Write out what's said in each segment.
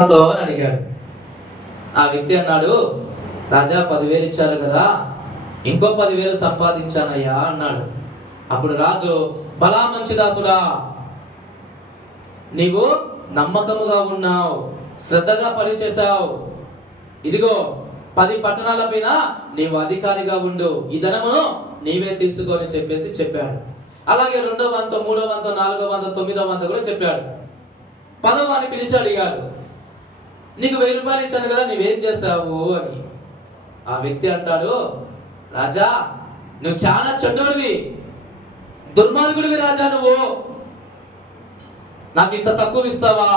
అడిగాడు. ఆ వ్యక్తి అన్నాడు, రాజా 10,000 ఇచ్చారు కదా, ఇంకో 10,000 సంపాదించానయ్యా అన్నాడు. అప్పుడు రాజు, బలా మంచి దాసుడా, నీవు నమ్మకముగా ఉన్నావు, శ్రద్ధగా పనిచేశావు, ఇదిగో 10 పట్టణాల పైన నీవు అధికారిగా ఉండు, ఈ ధనమును నీవే తీసుకొని చెప్పేసి చెప్పాడు. అలాగే 2వ వంతు, 3వ వంతు, 4వ వంతు, 9వ వంతు కూడా చెప్పాడు. 10వ వాడిని పిలిచి అడిగాడు, నీకు 1000 రూపాయలు ఇచ్చాను కదా, నువ్వేం చేశావు అని. ఆ వ్యక్తి అంటాడు, రాజా నువ్వు చాలా చెడ్డోడివి, దుర్మార్గుడివి రాజా, నువ్వు నాకు ఇంత తక్కువ ఇస్తావా?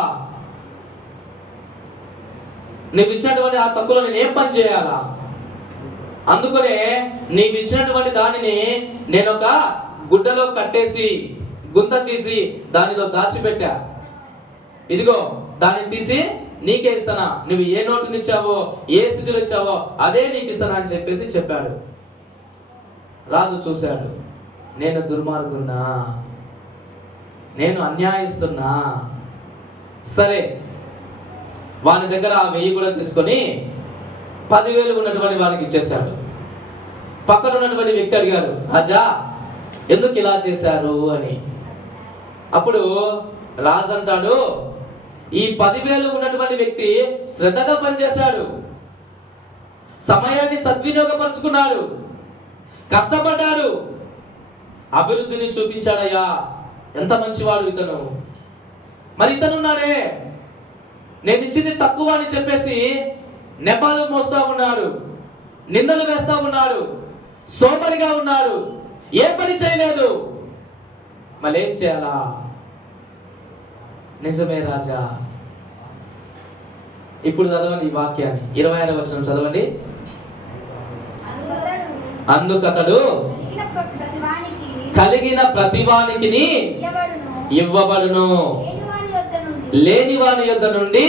నీవు ఇచ్చినటువంటి ఆ తక్కువలో నేను ఏం పని చేయాలా? అందుకనే నీవు ఇచ్చినటువంటి దానిని నేను ఒక గుడ్డలో కట్టేసి గుంత తీసి దానిలో దాచిపెట్టా, ఇదిగో దాన్ని తీసి నీకే ఇస్తానా, నువ్వు ఏ నోటుని ఇచ్చావో, ఏ స్థితిలో ఇచ్చావో అదే నీకు ఇస్తానా అని చెప్పేసి చెప్పాడు. రాజు చూశాడు, నేను దుర్మార్గున్నా, నేను అన్యాయస్తున్నా. సరే, వాని దగ్గర ఆ 1000 కూడా తీసుకొని 10,000 ఉన్నటువంటి వానికి ఇచ్చేశాడు. పక్కన ఉన్నటువంటి వ్యక్తి అడిగాడు, రాజా ఎందుకు ఇలా చేశారు అని. అప్పుడు రాజు అంటాడు, ఈ 10,000 ఉన్నటువంటి వ్యక్తి శ్రద్ధగా పనిచేశాడు, సమయాన్ని సద్వినియోగపరుచుకున్నాడు, కష్టపడ్డాడు, అభివృద్ధిని చూపించాడయ్యా, ఎంత మంచివాడు ఇతను. మరి ఇతనున్నాడే, నేను ఇచ్చింది తక్కువ అని చెప్పేసి నెపాలు మోస్తా ఉన్నాడు, నిందలు వేస్తా ఉన్నాడు, సోమరిగా ఉన్నాడు, ఏ పని చేయలేదు, మళ్ళీ ఏం చేయాలా? నిజమే రాజా. ఇప్పుడు చదవండి ఈ వాక్యాన్ని, 26వ వచనం చదవండి. అందుకతడు కలిగిన ప్రతివానికి ఇవ్వబడును, లేని వాని యొద్ద నుండి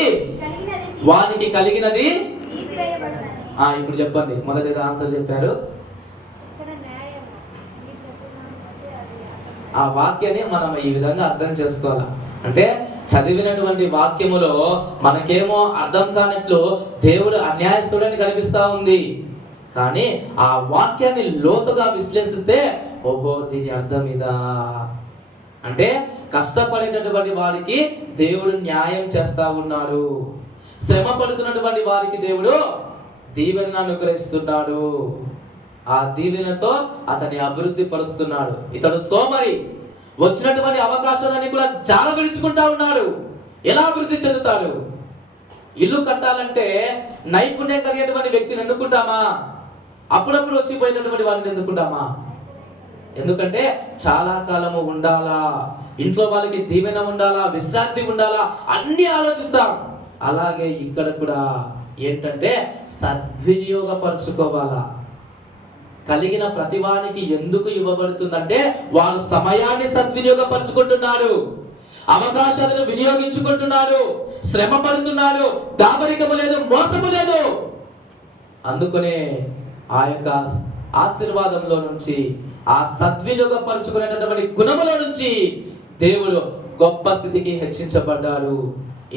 వానికి కలిగినది. ఇప్పుడు చెప్పండి, మొదటి ఆన్సర్ చెప్పారు. ఆ వాక్యాన్ని మనం ఈ విధంగా అర్థం చేసుకోవాలి. అంటే చదివినటువంటి వాక్యములో మనకేమో అర్థం కానట్లు దేవుడు అన్యాయస్తుడని కనిపిస్తా ఉంది, కానీ ఆ వాక్యాన్ని లోతుగా విశ్లేషిస్తే ఓహో దీని అర్థం ఇదా. అంటే కష్టపడేటటువంటి వారికి దేవుడు న్యాయం చేస్తా ఉన్నాడు, శ్రమ పడుతున్నటువంటి వారికి దేవుడు దీవెన అనుగ్రహిస్తున్నాడు, ఆ దీవెనతో అతన్ని అభివృద్ధి పరుస్తున్నాడు. ఇతడు సోమరి, వచ్చినటువంటి అవకాశాలన్నీ కూడా చాలా విడుచుకుంటా ఉన్నాడు. ఎలా అభివృద్ధి చెందుతాడు? ఇల్లు కట్టాలంటే నైపుణ్యం కలిగినటువంటి వ్యక్తిని ఎన్నుకుంటామా? అప్పుడప్పుడు వచ్చిపోయేటటువంటి వారిని ఎన్నుకుంటామా? ఎందుకంటే చాలా కాలము ఉండాలా, ఇంట్లో వాళ్ళకి దీవెన ఉండాలా, విశ్రాంతి ఉండాలా, అన్ని ఆలోచిస్తాం. అలాగే ఇక్కడ కూడా ఏంటంటే సద్వినియోగపరచుకోవాలా. కలిగిన ప్రతివానికి ఎందుకు ఇవ్వబడుతుందంటే వారు సమయాన్ని సద్వినియోగపరచుకుంటున్నారు, అవకాశాలను వినియోగించుకుంటున్నారు, శ్రమ పడుతున్నారు, దాపరికము లేదు, మోసము లేదు. అందుకనే ఆ యొక్క ఆశీర్వాదంలో నుంచి, ఆ సద్వినియోగపరచుకునేటటువంటి గుణములో నుంచి దేవుడు గొప్ప స్థితికి హెచ్చించబడ్డాడు.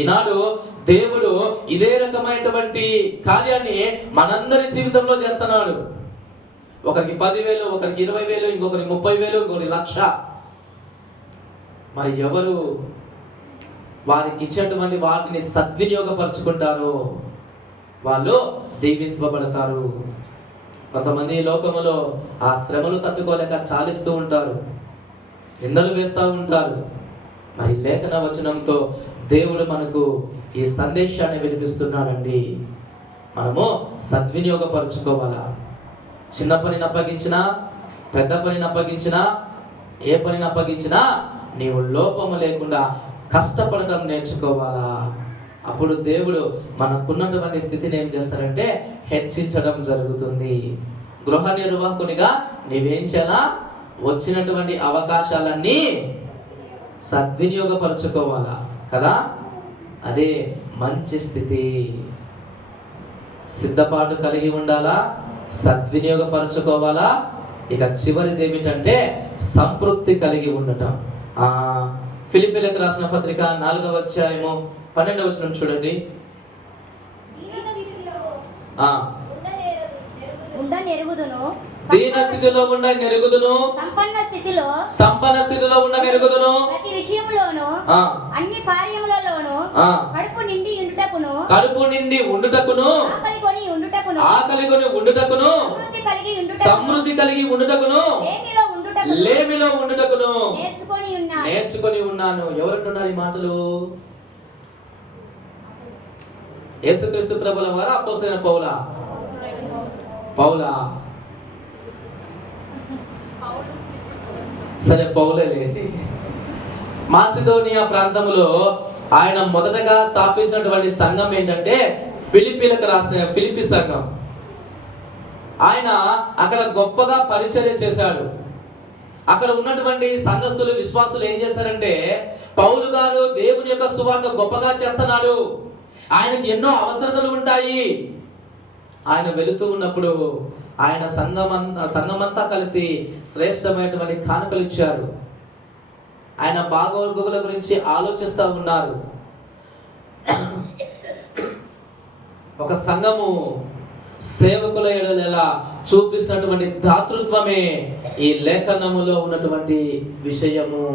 ఈనాడు దేవుడు ఇదే రకమైనటువంటి కార్యాన్ని మనందరి జీవితంలో చేస్తున్నాడు. ఒకరికి 10,000, ఒకరికి 20,000, ఇంకొకరికి 30,000, ఇంకొకరికి 1,00,000. మరి ఎవరు వారికి ఇచ్చినటువంటి వాటిని సద్వినియోగపరచుకుంటారో వాళ్ళు దీవింపబడతారు. కొంతమంది లోకములో ఆ శ్రమలు తట్టుకోలేక చాలిస్తూ ఉంటారు, నిందలు వేస్తూ ఉంటారు. మరి లేఖన వచనంతో దేవుడు మనకు ఈ సందేశాన్ని వినిపిస్తున్నాడండి. మనము సద్వినియోగపరచుకోవాలా. చిన్న పనిని అప్పగించినా, పెద్ద పనిని అప్పగించినా, ఏ పనిని అప్పగించినా నీవు లోపము లేకుండా కష్టపడటం నేర్చుకోవాలా. అప్పుడు దేవుడు మనకున్నటువంటి స్థితిని ఏం చేస్తారంటే హెచ్చించడం జరుగుతుంది. గృహ నిర్వాహకునిగా నీవేం చేయాలా? వచ్చినటువంటి అవకాశాలన్నీ సద్వినియోగపరచుకోవాలా కదా. అదే మంచి స్థితి. సిద్ధపాటు కలిగి ఉండాలా, సద్వినియోగపరచుకోవాలా. ఇక చివరిది ఏమిటంటే సంతృప్తి కలిగి ఉండటం. ఫిలిప్పీలకు రాసిన పత్రిక 4వ అధ్యాయము 12వ వచనం చూడండి. ఆ నెరుగుదును, దీన స్థితిలో ఉండ నెరుగుదును, సంపన్న స్థితిలో ఉండ నెరుగుదును, ప్రతి విషయములోను అన్ని కార్యములలోను కడుపు నిండి ఉండుటకును ఆకలి కొని ఉండుటకును సమృద్ధి కలిగి ఉండుటకును లేమిలో ఉండుటకును నేర్చుకొని ఉన్నాను. ఎవరంటున్నారు ఈ మాటలు? యేసుక్రీస్తు ప్రభుల వారా అపోస్తలుడైన పౌలా? సరే, పౌలే లేండి. మాసిదోనియా ప్రాంతంలో ఆయన మొదటగా స్థాపించినటువంటి సంఘం ఏంటంటే ఫిలిప్పీలకు రాసిన ఫిలిప్పీ సంఘం. ఆయన అక్కడ గొప్పగా పరిచర్య చేశాడు. అక్కడ ఉన్నటువంటి సంఘస్థులు, విశ్వాసులు ఏం చేశారంటే, పౌలు గారు దేవుని యొక్క సువార్త గొప్పగా చేస్తున్నాడు, ఆయనకి ఎన్నో అవసరతలు ఉంటాయి. ఆయన వెళుతూ ఉన్నప్పుడు ఆయన సంఘమంతా కలిసి శ్రేష్టమైనటువంటి కానుకలు ఇచ్చారు. ఆయన బాగోగుల గురించి ఆలోచిస్తూ ఉన్నారు. ఒక సంఘము సేవకుల ఎడల చూపిస్తున్నటువంటి దాతృత్వమే ఈ లేఖనములో ఉన్నటువంటి విషయము.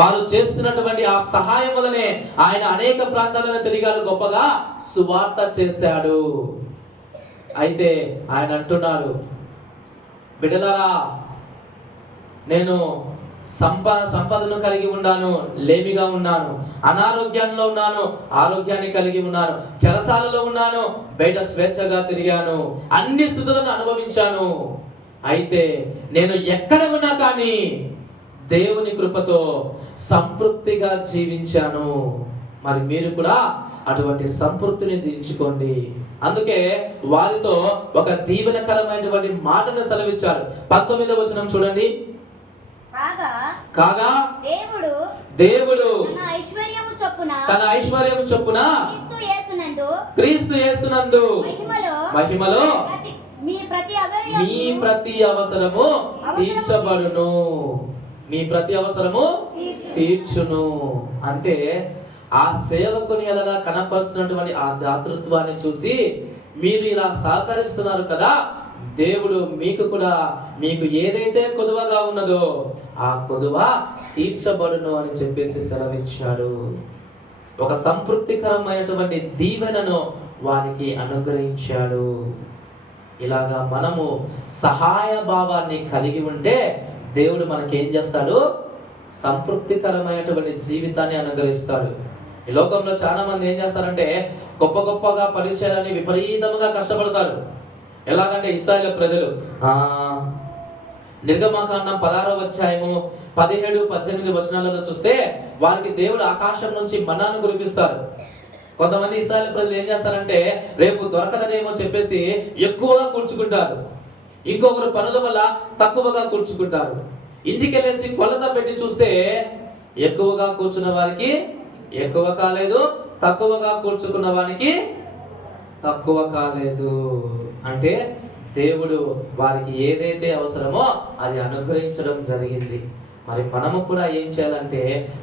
వారు చేస్తున్నటువంటి ఆ సహాయం వలనే ఆయన అనేక ప్రాంతాలను తిరిగాడు, గొప్పగా సువార్త చేశాడు. అయితే ఆయన అంటున్నాడు, బిడ్డలారా, నేను సంపదను కలిగి ఉన్నాను, లేమిగా ఉన్నాను, అనారోగ్యంలో ఉన్నాను, ఆరోగ్యాన్ని కలిగి ఉన్నాను, చెరసాలలో ఉన్నాను, బయట స్వేచ్ఛగా తిరిగాను, అన్ని స్థితులను అనుభవించాను. అయితే నేను ఎక్కడ ఉన్నా కానీ దేవుని కృపతో సంతృప్తిగా జీవించాను. మరి మీరు కూడా అటువంటి సంతృప్తిని దించుకోండి. అందుకే వారితో ఒక దీవెనకరమైనటువంటి మాటను సెలవిచ్చారు. 19వ వచనం చూడండి. కాగా దేవుడు తన ఐశ్వర్యము చొప్పున క్రీస్తు యేసునందు మహిమలో మీ ప్రతి అవసరము తీర్చబడును. మీ ప్రతి అవసరము తీర్చును అంటే ఆ సేవకుని ఎలా కనపరుస్తున్నటువంటి ఆ దాతృత్వాన్ని చూసి మీరు ఇలా సహకరిస్తున్నారు కదా, దేవుడు మీకు కూడా మీకు ఏదైతే కొదువగా ఉన్నదో ఆ కొదువ తీర్చబడును అని చెప్పేసి సెలవిచ్చాడు. ఒక సంతృప్తికరమైనటువంటి దీవెనను వారికి అనుగ్రహించాడు. ఇలాగా మనము సహాయ భావాన్ని కలిగి ఉంటే దేవుడు మనకేం చేస్తాడు? సంతృప్తికరమైనటువంటి జీవితాన్ని అనుగ్రహిస్తాడు. ఈ లోకంలో చాలా మంది ఏం చేస్తారంటే గొప్పగా పరిచయాన్ని విపరీతంగా కష్టపడతారు. ఎలాగంటే ఇశ్రాయేలు ప్రజలు నిర్గమకాండం 16వ అధ్యాయము 17-18 వచనాలలో చూస్తే వారికి దేవుడు ఆకాశం నుంచి మన్నాను కురిపిస్తారు. కొంతమంది ఇశ్రాయేలు ప్రజలు ఏం చేస్తారంటే రేపు దొరకదనేమో చెప్పేసి ఎక్కువగా కూర్చుకుంటారు. ఇంకొకరు పనుల వల్ల తక్కువగా కూర్చుకుంటారు. ఇంటికి వెళ్ళేసి కొలత పెట్టి చూస్తే ఎక్కువగా కూర్చున్న వారికి ఎక్కువ కాలేదు, తక్కువగా కూర్చుకున్న వారికి తక్కువ కాలేదు. అంటే దేవుడు వారికి ఏదైతే అవసరమో అది అనుగ్రహించడం జరిగింది. మరి మనము కూడా ఏం చేయాలంటే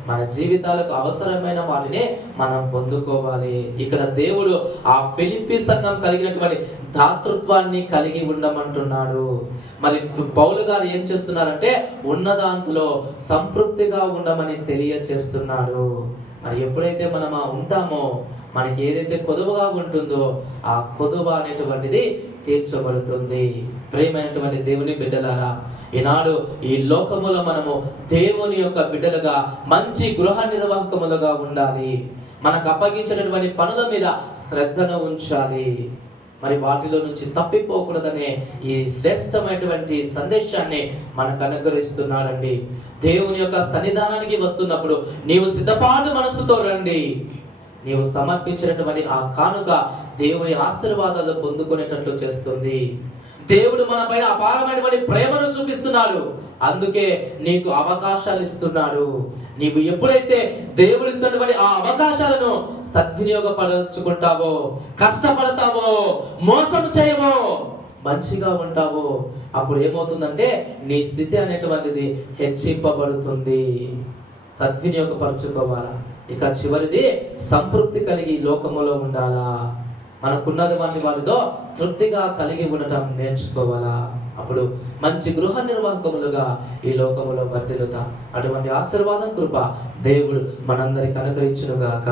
మన జీవితాలకు అవసరమైన వాటిని మనం పొందుకోవాలి. ఇక్కడ దేవుడు ఆ ఫిలిప్పీ సంఘం కలిగినటువంటి దాతృత్వాన్ని కలిగి ఉండమంటున్నాడు. మరి పౌలు గారు ఏం చేస్తున్నారంటే ఉన్నదాంతులో సంతృప్తిగా ఉండమని తెలియచేస్తున్నాడు. మరి ఎప్పుడైతే మనం ఉంటామో మనకి ఏదైతే కొదువగా ఉంటుందో ఆ కొదువ అనేటువంటిది తీర్చబడుతుంది. ప్రియమైనటువంటి దేవుని బిడ్డలారా, ఈనాడు ఈ లోకములో మనము దేవుని యొక్క బిడ్డలుగా మంచి గృహ నిర్వాహకములుగా ఉండాలి. మనకు అప్పగించినటువంటి పనుల మీద శ్రద్ధను ఉంచాలి. మరి వాటిలో నుంచి తప్పిపోకూడదనే ఈ శ్రేష్టమైనటువంటి సందేశాన్ని మనకు అనుగ్రహిస్తున్నాడండి. దేవుని యొక్క సన్నిధానానికి వస్తున్నప్పుడు నీవు సిద్ధపాటు మనసుతో రండి. నీవు సమర్పించినటువంటి ఆ కానుక దేవుని ఆశీర్వాదాలు పొందుకునేటట్లు చేస్తుంది. దేవుడు మన పైన అపారమైనటువంటి ప్రేమను చూపిస్తున్నాడు. అందుకే నీకు అవకాశాలు ఇస్తున్నాడు. నీవు ఎప్పుడైతే దేవుడు ఇస్తున్నటువంటి ఆ అవకాశాలను సద్వినియోగపరచుకుంటావో, కష్టపడతావో, మోసం చేయవో, మంచిగా ఉంటావో, అప్పుడు ఏమవుతుందంటే నీ స్థితి అనేటువంటిది హెచ్చింపబడుతుంది. సద్వినియోగపరచుకోవాలా. ఇక చివరిది సంతృప్తి కలిగి లోకములో ఉండాలా. మనకున్నది వంటి వారితో తృప్తిగా కలిగి ఉండటం నేర్చుకోవాలా. అప్పుడు మంచి గృహ నిర్వాహకములుగా ఈ లోకములో వర్ధిల్లుతాం. అటువంటి ఆశీర్వాదం కృప దేవుడు మనందరికి అనుగ్రహించునుగాక.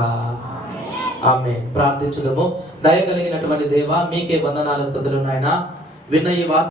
ఆమేన్. ప్రార్థించుదాము. దయ కలిగినటువంటి దేవా, మీకే వందనాలు స్తుతులు నాయనా. విన్న ఈ వాక్యం